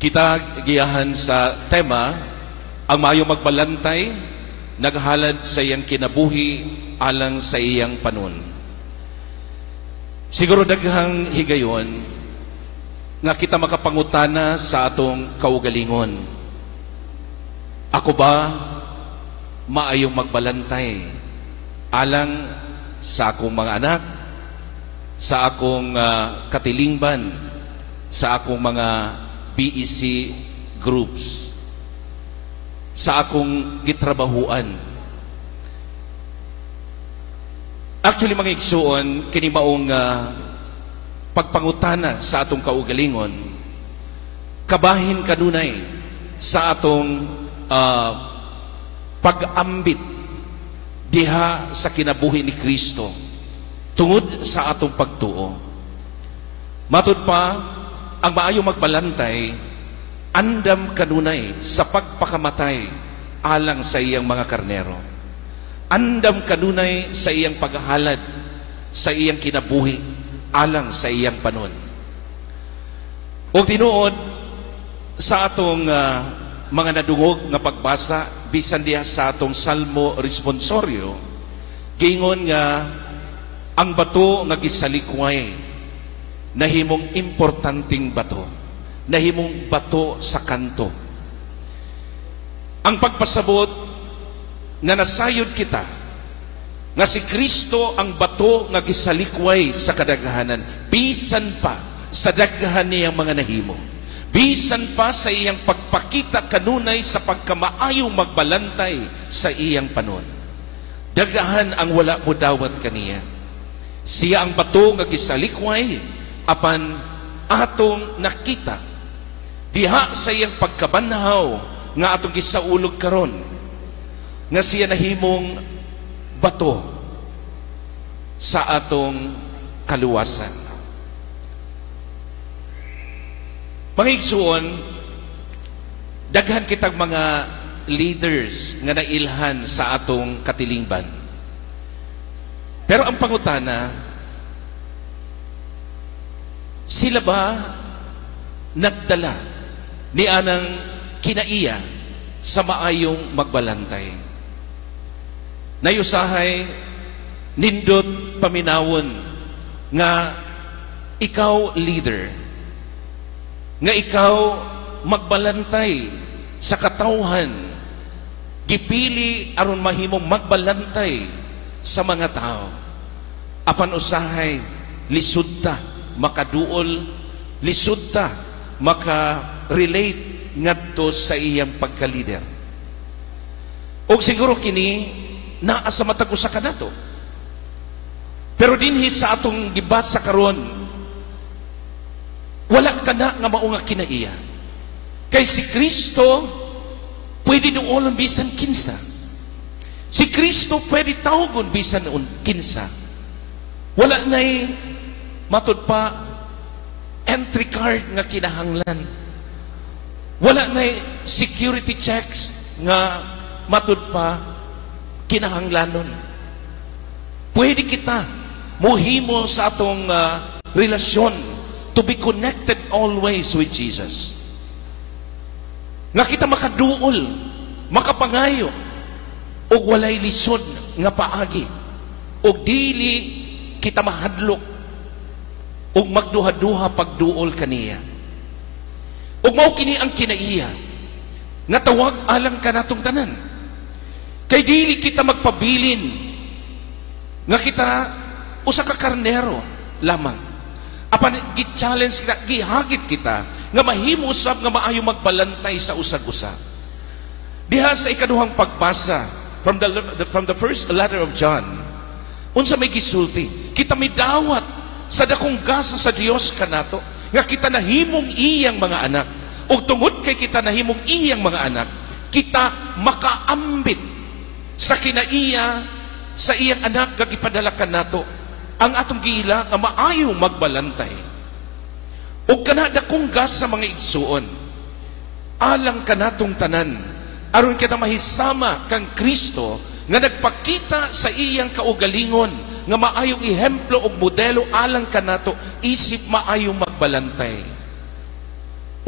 Kita giyahan sa tema, ang maayo magbalantay, naghalad sa iyang kinabuhi alang sa iyang panon. Siguro daghang higayon nga kita makapangutana sa atong kaugalingon. Ako ba maayong magbalantay alang sa akong mga anak, sa akong katilingban, sa akong mga BEC groups, sa akong gitrabahuan? Actually, mga igsuon, kini maong pagpangutana sa atong kaugalingon, kabahin kanunay sa atong pag-ambit diha sa kinabuhi ni Kristo tungod sa atong pagtuo. Matud pa, ang maayo magbalantay, andam kanunay sa pagpakamatay alang sa iyang mga karnero. Andam kanunay sa iyang paghalad sa iyang kinabuhi alang sa iyang panon. O tinuod sa atong mga nadungog nga pagbasa bisan diha sa atong Salmo responsoryo, gingon nga ang bato nga gisalikway nahimong importanteng bato, nahimong bato sa kanto. Ang pagpasabot nga nasayod kita nga si Kristo ang bato nga gisalikway sa kadaghanan, bisan pa sa daghan niyang mga nahimo, bisan pa sa iyang pagpakita kanunay sa pagkamaayong magbalantay sa iyang panon. Daghan ang wala mo dawat kaniya. Siya ang bato nga gisalikway apan atong nakita diha sa iyang pagkabanhaw nga atong gisaulog karon, nga siya nahimong bato sa atong kaluwasan. Mga igsuon, daghan kitag mga leaders nga nailhan sa atong katilingban. Pero ang pangutana, sila ba nagdala ni anang kinaiya sa maayong magbalantay? Nayusahay nindot paminawon nga ikaw leader, nga ikaw magbalantay sa katawhan, gipili aron mahimong magbalantay sa mga tao. Apan usahay lisud ta makaduol, lisud ta maka-relate ngadto sa iyang pagka-leader. O siguro kini naa sa matag usa kanato. Pero dinhi sa atong gibasa karon, wala ka na nga mao nga kinaiya. Kay si Kristo pwede duolon bisan kinsa. Si Kristo pwede tawgon bisan kinsa. Wala na'y matud pa entry card nga kinahanglan. Wala na security checks nga matud pa kinahanglanon. Pwede kita muhimo sa atong relasyon to be connected always with Jesus. Nga kita makaduol, makapangayo, o walay lisod nga paagi, o dili kita mahadlok ug magduha-duha pagduol kaniya. Ug mao kini ang kinaiya nga tawag alang kanatong tanan. Kay dili kita magpabilin nga kita usa ka karnero lamang. Apan gi-challenge kita, gihagit kita nga mahimo usab nga maayo magbalantay sa usag-usa. Diha sa ikaduhang pagbasa from the first letter of John, unsa may gisulti, kita midawat sa dakong gasa sa Dios kanato nga kita nahimong iyang mga anak, ug tungod kay kita nahimong iyang mga anak, kita makaambit sa kinaiya sa iyang anak nga gipadala kanato ang atong giila nga maayong magbalantay. Ug kana dakong gas sa mga igsuon alang kanatong tanan aron kita mahisama kang Kristo nga nagpakita sa iyang kaugalingon nga maayong ehemplo og modelo alang kanato isip maayong magbalantay.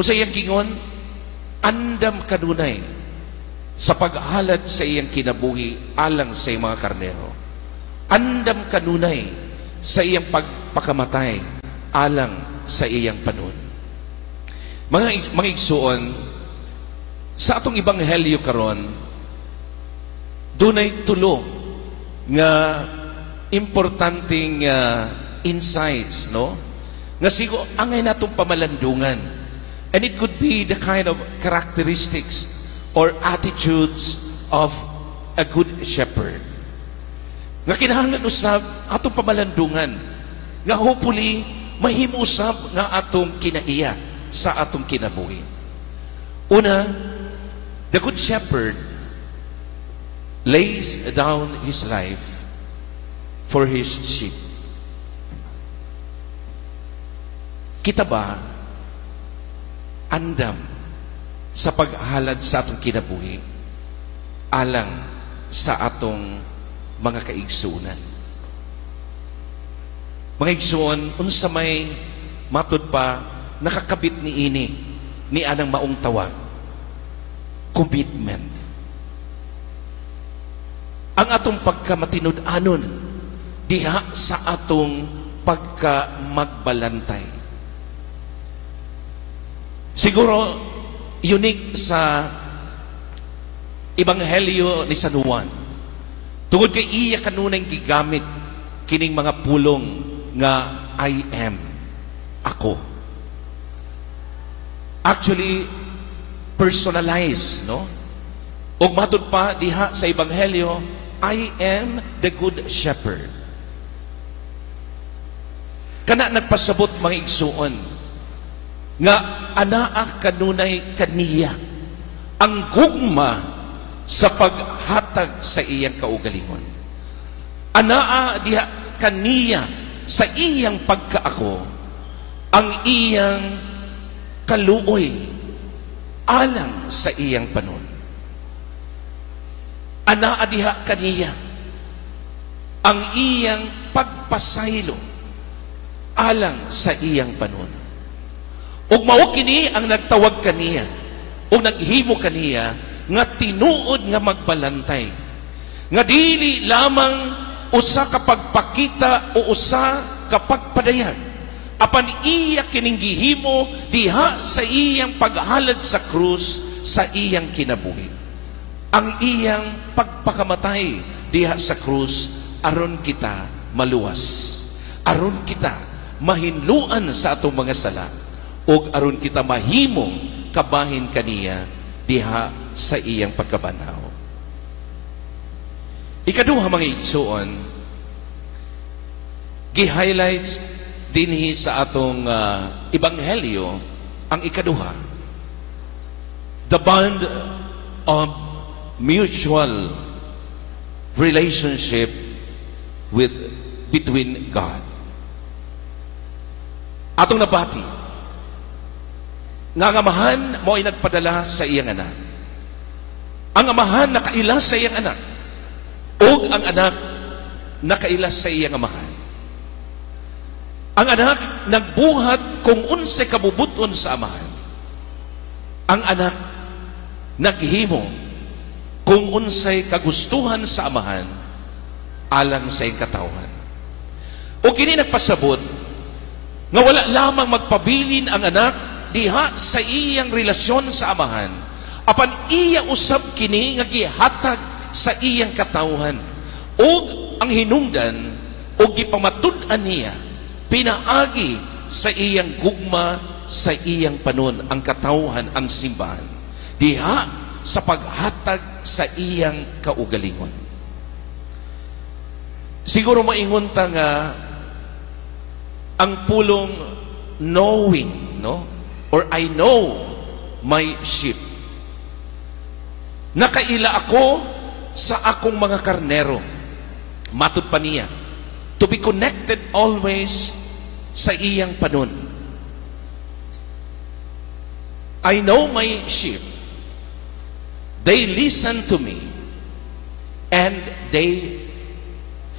Unsa iyang gingon? Andam kanunay sa paghalad sa iyang kinabuhi alang sa iyang mga karnero. Andam kanunay sa iyang pagpakamatay alang sa iyang panon. Mga igsuon, sa atong ebanghelyo karon, dunay tulo nga importanteng insights, no? Nga siguro angay natong pamalandungan. And it could be the kind of characteristics or attitudes of a good shepherd. Nga kinahanglan usab atong pamalandungan. Nga hopefully mahimusab nga atong kinaiya sa atong kinabuhi. Una, the good shepherd lays down his life for his sheep. Kita ba andam sa paghalad sa atong kinabuhi alang sa atong mga kaigsuunan? Mga igsuon, unsa may matud pa nakakabit ni ini ni anang maong tawag? Commitment. Ang atong pagkamatinud-anon diha sa atong pagkamagbalantay. Siguro unique sa Ebanghelyo ni San Juan. Tungod kay iya kanunay gigamit kining mga pulong nga I am, ako. Actually, personalized, no? Ug matud pa diha sa Ebanghelyo, I am the good shepherd. Kana nagpasabot mga igsuon nga anaa kanunay kaniya ang gugma sa paghatag sa iyang kaugalingon. Anaa diha kaniya sa iyang pagkaako ang iyang kaluoy alang sa iyang panon. Anaa diha kaniya ang iyang pagpasaylo alang sa iyang panon. Ug mao kini ang nagtawag kaniya o naghimo kaniya nga tinuod nga magbalantay. Nga dili lamang usa ka pagpakita o usa ka pagpadayag. Apan iya kining gihimo diha sa iyang paghalad sa krus sa iyang kinabuhi. Ang iyang pagpakamatay diha sa krus aron kita maluwas. Aron kita mahinluan sa atong mga sala. O aron kita mahimong kabahin kaniya diha sa iyang pagkabanaw. Ikaduha mga igsuon, gi-highlights dinhi sa atong ebanghelyo ang ikaduha, the bond of mutual relationship between God. Atong nabati nga ang amahan mo ay nagpadala sa iyang anak. Ang amahan nakailas sa iyang anak. O ang anak nakailas sa iyang amahan. Ang anak nagbuhat kung unsay kabubuton sa amahan. Ang anak naghimo kung unsay kagustuhan sa amahan alang sa iyang katawhan. O kini nagpasabot nga wala lamang magpabilin ang anak diha sa iyang relasyon sa amahan, apan iya usab kini nga gihatag sa iyang katawhan. Og ang hinungdan o gipamatud-an niya pinaagi sa iyang gugma sa iyang panon ang katawhan, ang simbahan diha sa paghatag sa iyang kaugalingon. Siguro maingon ta nga ang pulong knowing, no? Or I know my sheep. Nakaila ako sa akong mga karnero. Matud pa niya, to be connected always sa iyang panon. I know my sheep. They listen to me and they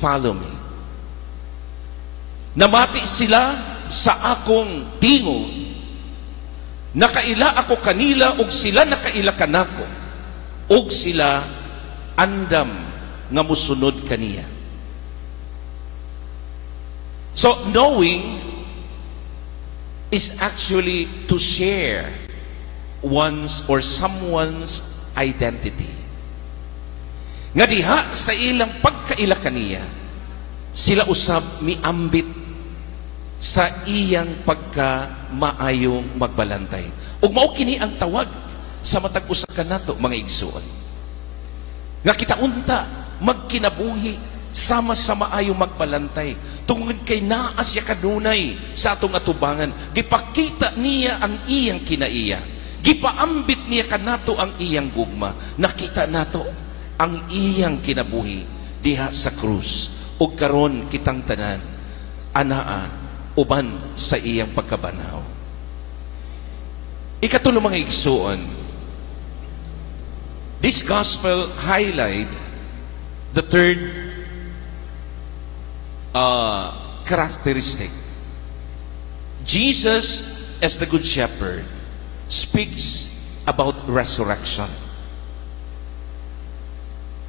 follow me. Namati sila sa akong tingog Nakaila ako kanila ug sila nakaila kanako, ug sila andam nga musunod kaniya. So knowing is actually to share one's or someone's identity. Nga diha sa ilang pagkaila kaniya, sila usab miambit sa iyang pagka maayong magbalantay. Ug mao kini ang tawag sa matag usa kanato mga igsuon. Nga kita unta magkinabuhi sama sa maayong magbalantay tungod kay naa siya kanunay sa atong atubangan. Gipakita niya ang iyang kinaiya, gipaambit niya kanato ang iyang gugma. Nakita nato ang iyang kinabuhi diha sa krus, ug karon kitang tanan anaa uban sa iyang pagkabanaw. Ikatulo mga igsuon, this gospel highlight the third characteristic. Jesus, as the Good Shepherd, speaks about resurrection.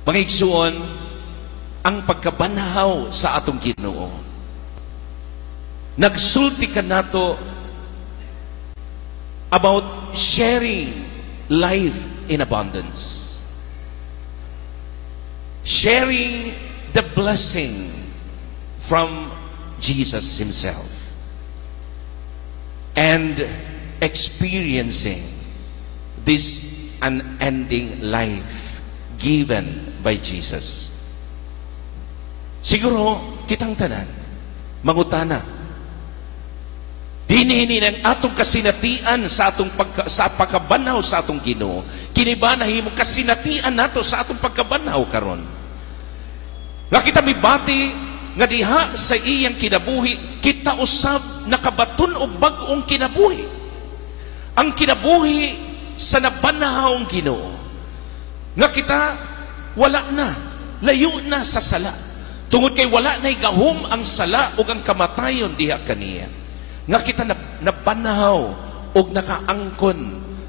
Mga igsuon, ang pagkabanaw sa atong Ginoo, nagsulti ka nato about sharing life in abundance, sharing the blessing from Jesus himself, and experiencing this unending life given by Jesus. Siguro kitang tanan mangutana, dinhini ng atong kasinatian sa atong sa pagkabanaw sa atong Ginoo, kini ba nahimong kasinatian nato sa atong pagkabanaw karon? Nga kita mibati nga diha sa iyang kinabuhi, kita usab nakabaton og bag-ong kinabuhi. Ang kinabuhi sa nabanahawng Ginoo, nga kita wala na, layo na sa sala. Tungod kay wala na'y gahom ang sala ug ang kamatayon diha kaniya. Nga kita nabanahaw ug nakaangkon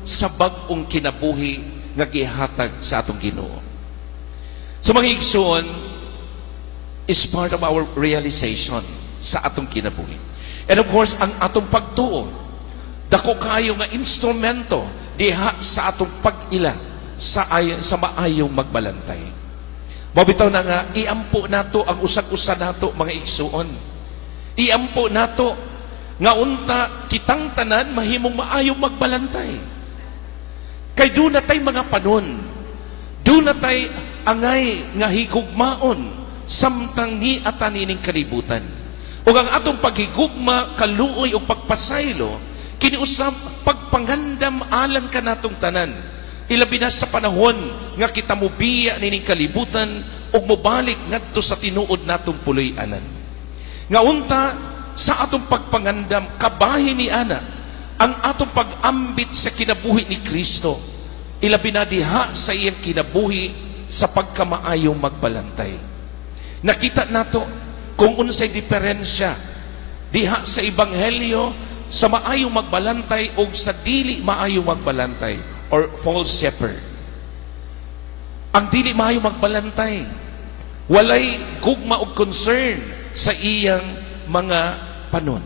sa bag-ong kinabuhi nga gihatag sa atong Ginoo. So mga igsoon, is part of our realization sa atong kinabuhi. And of course, ang atong pagtuo, dako kayo nga instrumento diha sa atong pag-ila sa maayong magbalantay. Mabitaw na nga, iampo nato ang usag-usa nato mga igsuon. Iampo nato nga unta kitang tanan mahimong maayong magbalantay. Kay doon na tay mga panon, doon na tay angay nga higugmaon samtang ni atanining kalibutan. O ang atong paghigugma, kaluoy o pagpasaylo, kiniusap pagpangandam alang ka natong tanan. Ilabi na sa panahon nga kita mubiya nining kalibutan o mubalik ngadto sa tinuod natong puloy-anan. Nga unta, sa atong pagpangandam, kabahin ni ana, ang atong pag-ambit sa kinabuhi ni Kristo. Ilabi na diha sa iyang kinabuhi sa pagkamaayong magbalantay. Nakita nato kung unsay diferensya diha sa ebanghelyo sa maayong magbalantay o sa dili maayong magbalantay or false shepherd. Ang dili maayong magbalantay, walay gugma o concern sa iyang mga panon.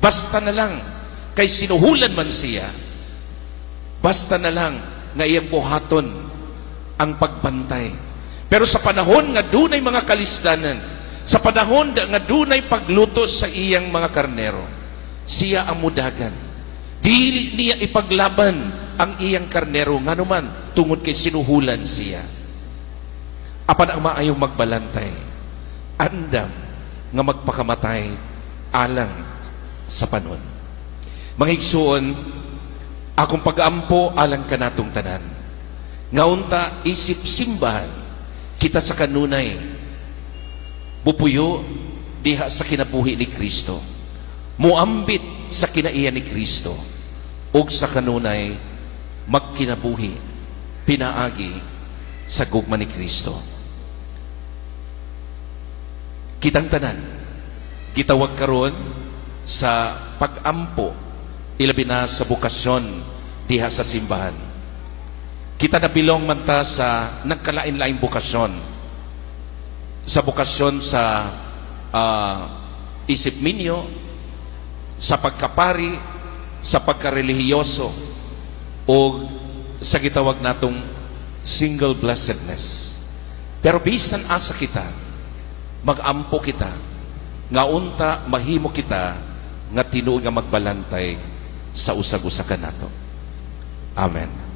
Basta na lang kay sinuhulan man siya, basta na lang nga iyang buhaton ang pagbantay. Pero sa panahon nga dunay mga kalisdanan, sa panahon nga dunay pagluto sa iyang mga karnero, siya ang mudagan. Dili niya ipaglaban ang iyang karnero, nganuman tungod kay sinuhulan siya. Apan ang maayong magbalantay, andam nga magpakamatay alang sa panon. Mga igsuon, akong pag-ampo alang kanatong tanan. Ngaunta isip simbahan, kita sa kanunay bupuyo diha sa kinabuhi ni Kristo, muambit sa kinaiya ni Kristo, ug sa kanunay magkinabuhi pinaagi sa gugma ni Kristo. Kitang tanan gitawag karon sa pag-ampo ilabi na sa bukasyon diha sa simbahan. Kita na bilong man ta sa nagkalain-laing bukasyon. Sa bukasyon sa isip minyo, sa pagkapari, sa pagkarelihiyoso, o sa gitawag natong single blessedness. Pero bisan asa kita, magampo kita, nga unta mahimo kita nga tinuod nga magbalantay sa usag-usakan nato. Amen.